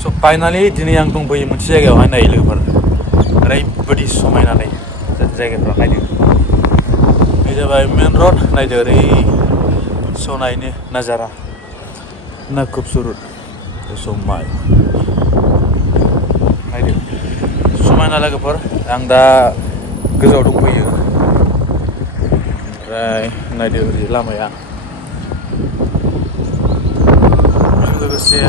स' फाइनालि दिनै आं दंफैयो मोनसे जायगायावहाय नायै लोगोफोर ओरैबायदि समायना नै जायगाफ्रा नायदो बे जाबाय मेन रड नायदो ओरै स' नायनो नाजारा ना खुबसुरुत समाय नायदो समायना लोगोफोर आं दा गोजौआव दंफैयो ओमफ्राय नायदो ओरै लामाया लोगोसे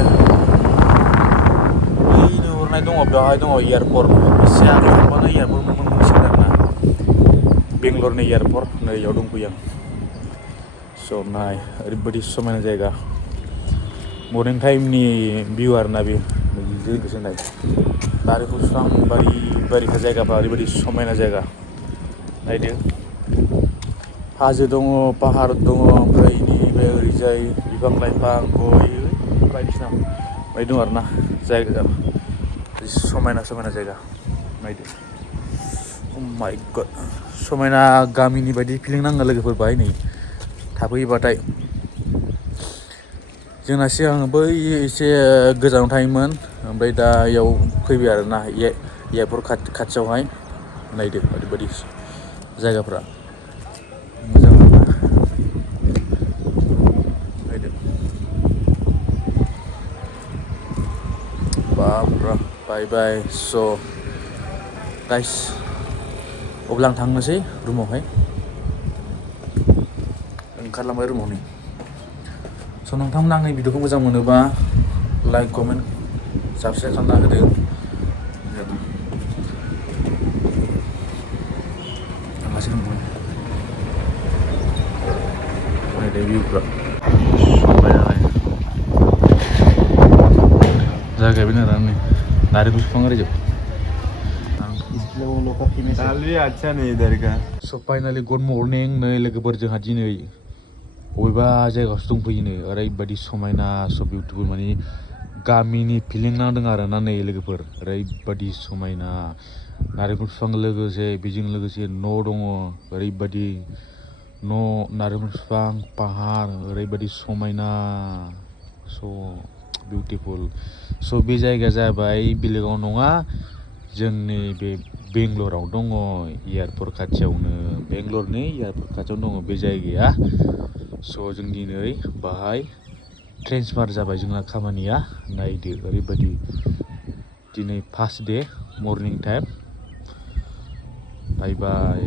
बै नुहुरनाय दङ बेवहाय दङ एयारपर्ट एसे आगोल थांबानो एयारपर्ट मोनसिगोन आरोना बेंगलरनि एयारपर्ट नैयाव दंफैयो आं स' नाय ओरैबायदि समायना जायगा मर्निं टाइमनि भिउ आरोना बे लोगोसे नाय नारेंखल बिफां बारिखा जायगाफ्रा ओरैबायदि समायना जायगा नायदो हाजो दङ पाहार दङ ओमफ्राय बेनिफ्राय ओरैजाय बिफां लाइफां गय बायदिसिना बायदि दं आरोना जायगा समायना जायगा नायदो माय गड समायना गामिनि बायदि फिलिं नाङो लोगोफोर बाहाय नै थाफैयोबाथाय जोंना सिगां बै एसे गोजानाव थायोमोन ओमफ्राय दा इयाव फैबाय आरोना एयारपर्ट खाथियावहाय नायदो ओरैबायदि जायगाफ्रा मोजां नायदो बाब्रा बाय स' गाइस अब्ला आं थांनोसै रुमावहाय ओंखारलांबाय रुमाव नै स' नोंथांमोना आंनि भिडिअखौ मोजां मोनोबा लाइक कमेन्ट साबस्क्राइब खालामना होदो थांगासिनो दं नायदो भिउफ्रा समायना जायगाया बेनो आरो नै नारेंखल बिफां ओरैजोब अच्छा नहीं इधर का स' फाइनालि गुड मर्निं नै लोगोफोर जोंहा दिनै बबेबा जायगायावसो दंफैयोनो ओरैबायदि समायना स' बिउटिफुल माने गामिनि फिलिं नांदों आरोना नै लोगोफोर ओरैबायदि समायना नारेंखल बिफां लोगोसे बेजों लोगोसे न' दङ ओरैबायदि न' नारेंखल बिफां पाहार ओरैबायदि समायना स' बिउटिफुल स' बे जायगाया जाबाय बेलेगाव नङा जोंनि बे बेंगलराव दङ एयारपर्ट खाथियावनो बेंगलरनि एयारपर्ट खाथियावनो दङ बे जायगाया स' जों दिनै बाहाय ट्रेन्सफार जाबाय जोंना खामानिया नायदो ओरैबायदि दिनै फार्स्ट दे मर्निं टाइम बाय